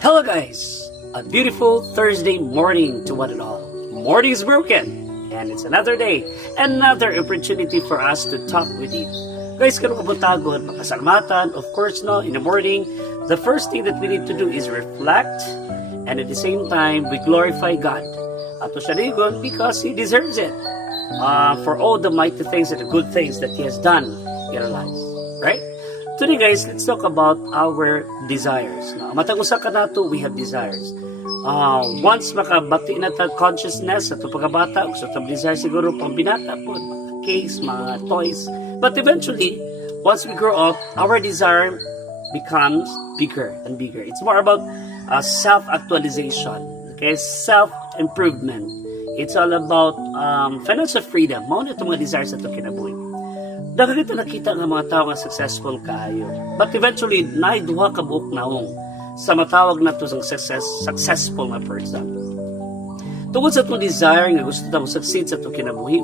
Hello guys! A beautiful Thursday morning to one and all. Morning is broken and it's another day, another opportunity for us to talk with you. Guys, karong kabutagon, makasalmatan, of course no, in the morning, the first thing that we need to do is reflect and at the same time, we glorify God. Ato siya ligon because He deserves it for all the mighty things and the good things that He has done in our lives. Right? Today guys, let's talk about our desires. Matag usa ka nato, we have desires. Once makabati na ta consciousness at pagkabata, gusto ta desire siguro pang binata po, mga case, mga toys. But eventually, once we grow up, our desire becomes bigger and bigger. It's more about self-actualization, okay? Self-improvement. It's all about financial freedom. Mao na itong mga desires na ito kinabuhi. Daghang ito nakita ng mga tao nga successful kaayo. But eventually, naidwa ka buok naong sa matawag na ito ng successful na person. Tungkol sa itong desire nga gusto na succeed sa itong kinabuhi,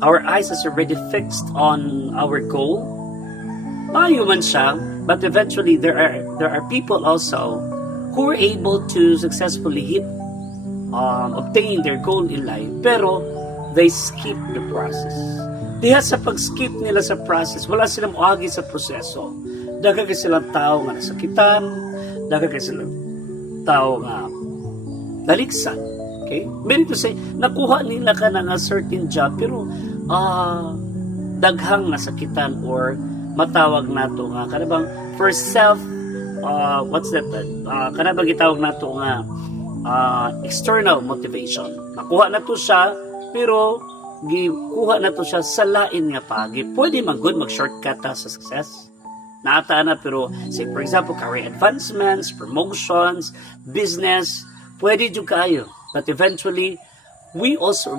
our eyes is already fixed on our goal. Maayo man siya, but eventually there are people also who are able to successfully obtain their goal in life, pero they skip the process. Diha sa pag-skip nila sa process, wala silang agi sa proseso. Daghang kay silang tao nga nasakitan, daghang kay silang tao nga naliksan. Okay? Meaning to say, nakuha nila ka na certain job, pero daghang nasakitan or matawag nato nga kanabang for self kanabang gitawag nato nga external motivation. Nakuha na to siya, pero gikuha na to siya sa lain nga pagi. Pwede man good mag-shortcut sa success. Naata na, pero say for example, career advancements, promotions, business, pwede jud kayo. But eventually, we also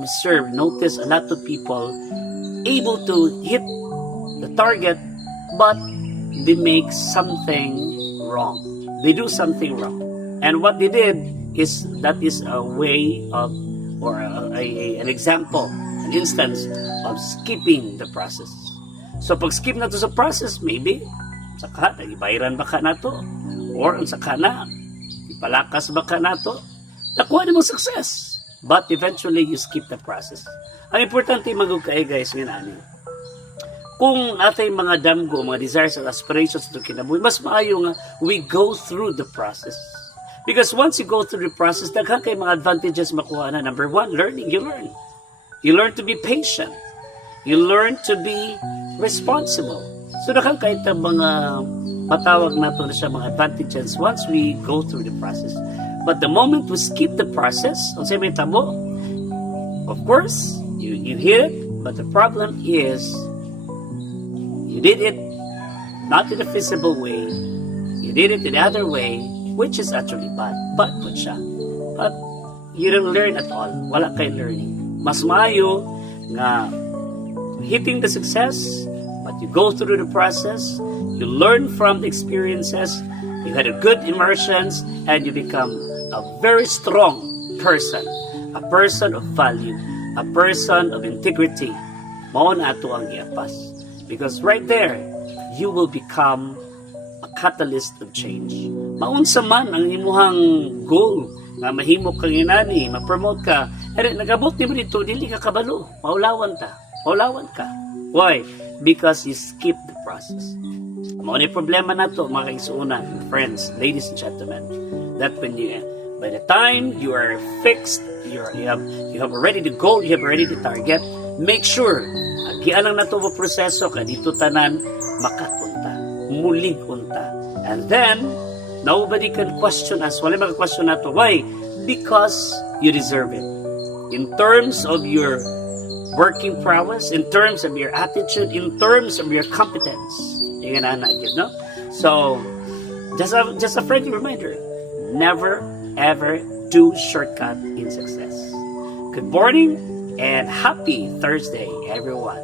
notice a lot of people able to hit the target, but they make something wrong. They do something wrong. And what they did is a way of, or an example, an instance of skipping the process. So pag skip na to sa process, maybe saka nagibayaran ba ka na to, or saka na ipalakas ba ka na to, nakuha na mo success, but eventually you skip the process. Ang importante magug kay guys nga ani, kung atay mga damgo, mga desires and aspirations to kinabuhi, mas maayo nga we go through the process. Because once you go through the process, daghang kay mga advantages makuha na. Number one, learning. You learn. You learn to be patient. You learn to be responsible. So daghang kay ta mga matawag nato na siya mga advantages once we go through the process. But the moment we skip the process, unsay may tabo, of course, you hit it, but the problem is you did it not in a feasible way. You did it in the other way, which is actually bad. But siya. But you don't learn at all. Wala kay learning. Mas maayo nga hitting the success, but you go through the process, you learn from the experiences, you had a good immersions, and you become a very strong person. A person of value. A person of integrity. Mao na ato ang iapas. Because right there, you will become a catalyst of change. Maunsa man ang imuhang goal nga mahimo kang inani, ma-promote ka, nagabot ni mo dito, dili ka kabalo, maulawan ka. Why? Because you skip the process. Mao ni problema nato mga kaigsuonan, friends, ladies and gentlemen, that by the time you are fixed, you have already the goal, you have already the target, make sure agian lang nato mo proseso ka dito tanan makatunta, mulig unta. And then nobody can question us. Wala maka-question nato. Why? Because you deserve it. In terms of your working prowess, in terms of your attitude, in terms of your competence. Yung na no? So, just a friendly reminder, never ever do shortcut in success. Good morning and happy Thursday, everyone.